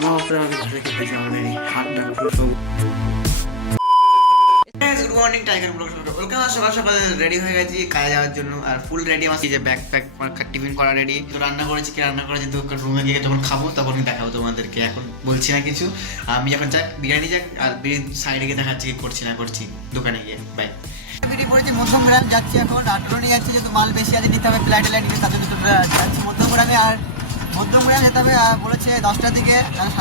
আমার উপরে আমাকে ঘরে খেতে অলরেডি হাত ডাকা শুরু। Good morning tiger blog welcome. সকাল সকাল রেডি হয়ে গেছি কাজে যাওয়ার জন্য, আর ফুল রেডি আমার যে ব্যাগ প্যাক টিফিন করা রেডি। তো রান্না করেছি, কি রান্না করেছি তো রুমে গিয়ে যখন খাবো তখন দেখাবো তোমাদেরকে, এখন বলছি না কিছু। আমি যখন যাক বিরিয়ানি যাক, আর বিরিয়ানি সাইডে গিয়ে দেখাচ্ছি কি করছি না করছি দোকানে গিয়ে। বাই। ভিডিও করেছি মধ্যমগ্রাম যাচ্ছি, এখন আটরনি যাচ্ছি, যেহেতু মাল বেশি আছে নিতে হবে, ফ্লাইটে নিয়ে তার জন্য যাচ্ছি মধ্যমগ্রামে। আর মধ্যমগ্রাম যেতে হবে বলেছে 10টার দিকে,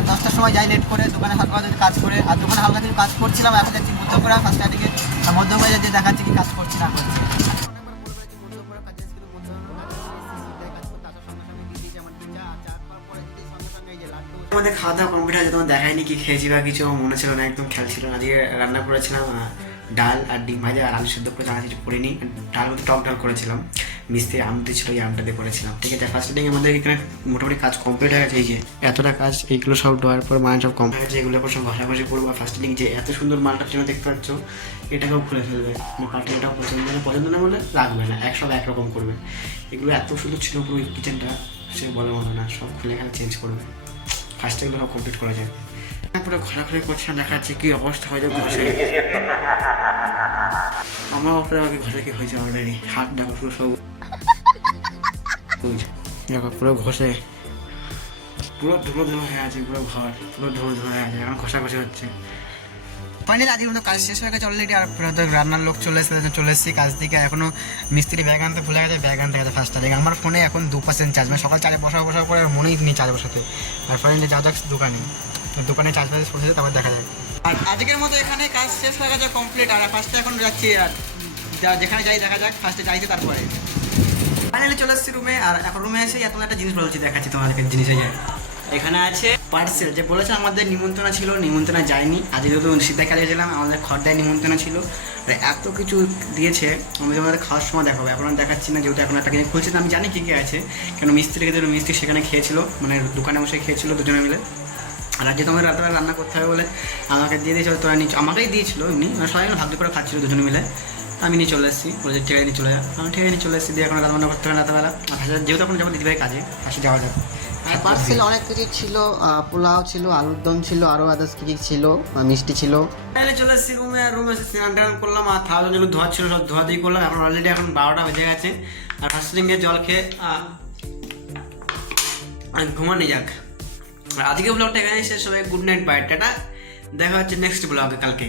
10টার সময় যাই লেট করে, দোকানে হালকা যদি কাজ করে, আর দোকানে হালকা কিছু কাজ করছিলাম। এখন যাচ্ছি মধ্যমগ্রাম 5টার দিকে, আর মধ্যমগ্রামে যে দেখাচ্ছি কি কাজ করছি না করছি। আমাদের খাওয়া দাওয়া কমপ্লিট হয়েছে, তোমার দেখায়নি কি খেয়েছি বা কিছু মনে ছিল না, একদম খেয়াল ছিল না। দিয়ে রান্না করেছিলাম ডাল আর ডিম ভাজা আর আলু সেদ্ধ করে, জানা কিছু করিনি। ডাল মধ্যে টক ডাল করেছিলাম, মিস্ত্রি আম দিয়েছিল, এই আমটা দিয়ে করেছিলাম। ঠিক আছে, ফার্স্ট দিন আমাদের এখানে মোটামুটি কাজ কমপ্লিট হয়ে গেছে। এই যে এতটা কাজ, এইগুলো সব দেওয়ার পর মাল সব কমপ্লিট হয়ে গেছে, এগুলো সব ঘষাঘষি করবো। আর ফার্স্ট দিন যে এত সুন্দর মালটার জন্য দেখতে পাচ্ছ, এটাকেও খুলে ফেলবে। পার্টি এটাও পছন্দ না বলে রাখবে না, সব একরকম করবে। এগুলো এত সুন্দর ছিল পুরো কিচেনটা, সে বলার মতো না, সব খুলে এখানে চেঞ্জ করবে। ফার্স্টে এগুলো সব কমপ্লিট করা যায়। পুরো ঘোরাঘুরি করছে, দেখাচ্ছে কি অবস্থা হয়ে যাবে ঘষে। আমার উপরে আমাকে ঘষে কি হয়েছে অলরেডি, হাত ডাকা পুরো সব দেখো পুরো ঘষে, পুরো ধুলো ধুলো হয়ে আছে, পুরো ঘর পুরো ধুলো ধুলো হয়ে আছে, এখন ঘষাঘষি হচ্ছে। ফাইনালি আজকের মতো কাজ শেষ হয়ে গেছে অলরেডি। আর রান্নার লোক চলে এসেছে কাজ থেকে। এখনো মিস্ত্রি ব্যাগ আনতে ভুলে গেছে, ব্যাগ আনতে গেছে ফার্স্ট টাইম। আমার ফোনে এখন 2% চার্জ, মানে সকাল চার্জে বসা করে আর মনেই নেই চার্জ বসাতে। আর ফাইনালি যা যাক দোকানে চার্জ ফার্জ পড়েছে, তারপর দেখা যাক। আর আজকের মতো এখানে কাজ শেষ হয়ে গেছে কমপ্লিট। আর ফার্স্টে এখন যাচ্ছি, আর যেখানে যাই দেখা যাক, ফার্স্টে যাইতে তারপরে ফাইনালি চলে এসেছি রুমে। আর এখন রুমে এসে এত একটা জিনিস বলছি, দেখাচ্ছি তোমাদেরকে জিনিসে যায়। এখানে আছে পার্সেল, যে বলেছে আমাদের নিমন্ত্রণ ছিল, নিমন্ত্রণে যায়নি। আজকে যেহেতু শীতকালে গেলাম, আমাদের খড়দায় নিমন্ত্রণ ছিল, এত কিছু দিয়েছে। আমাদের খাওয়ার সময় দেখাবো, এখন দেখাচ্ছি না, যেহেতু এখন একটা কিছু খুলছে না। আমি জানি কী কী আছে, কেন মিস্ত্রি সেখানে খেয়েছিল, মানে দোকানে বসে খেয়েছিল দুজনে মিলে। আর আজকে তোমার রাতেবেলা রান্না করতে হবে বলে আমাকে দিয়ে দিয়েছিল, তোরা নিচে আমাকেই দিয়েছিল এমনি, মানে সবাই ভাবতে করে খাচ্ছিল দুজনে মিলে। আমি নিয়ে চলে এসেছি, বলেছি ঠিক আছে নিয়ে চলে যাও। আমি ঠিক আছে নিয়ে চলে এসেছি, দিয়ে এখন রান্না করতে হবে রাতেবেলা। আর যেহেতু এখন যাবো দিদিভাই কাজে, পাশে যাওয়া যাবে। আর পার্সেল অনেক কিছু ছিল, পোলাও ছিল, আলুর দম ছিল, আরও আদার্স কী কী ছিল, মিষ্টি ছিল। তাহলে চলে এসেছি রুমে, আর রুমে এসে স্নান টান করলাম, আর থালা যেগুলো ধোয়া ছিল সব ধোয়া দিয়ে করলাম। এখন অলরেডি এখন 12টা বেজে গেছে। আর ফার্স্ট দিন গিয়ে জল খেয়ে ঘুমানো যাক। আর আজকে ব্লগটা এখানে শেষ, সবাই গুড নাইট, বাই, টাটা। দেখা হচ্ছে নেক্সট ব্লগে কালকে।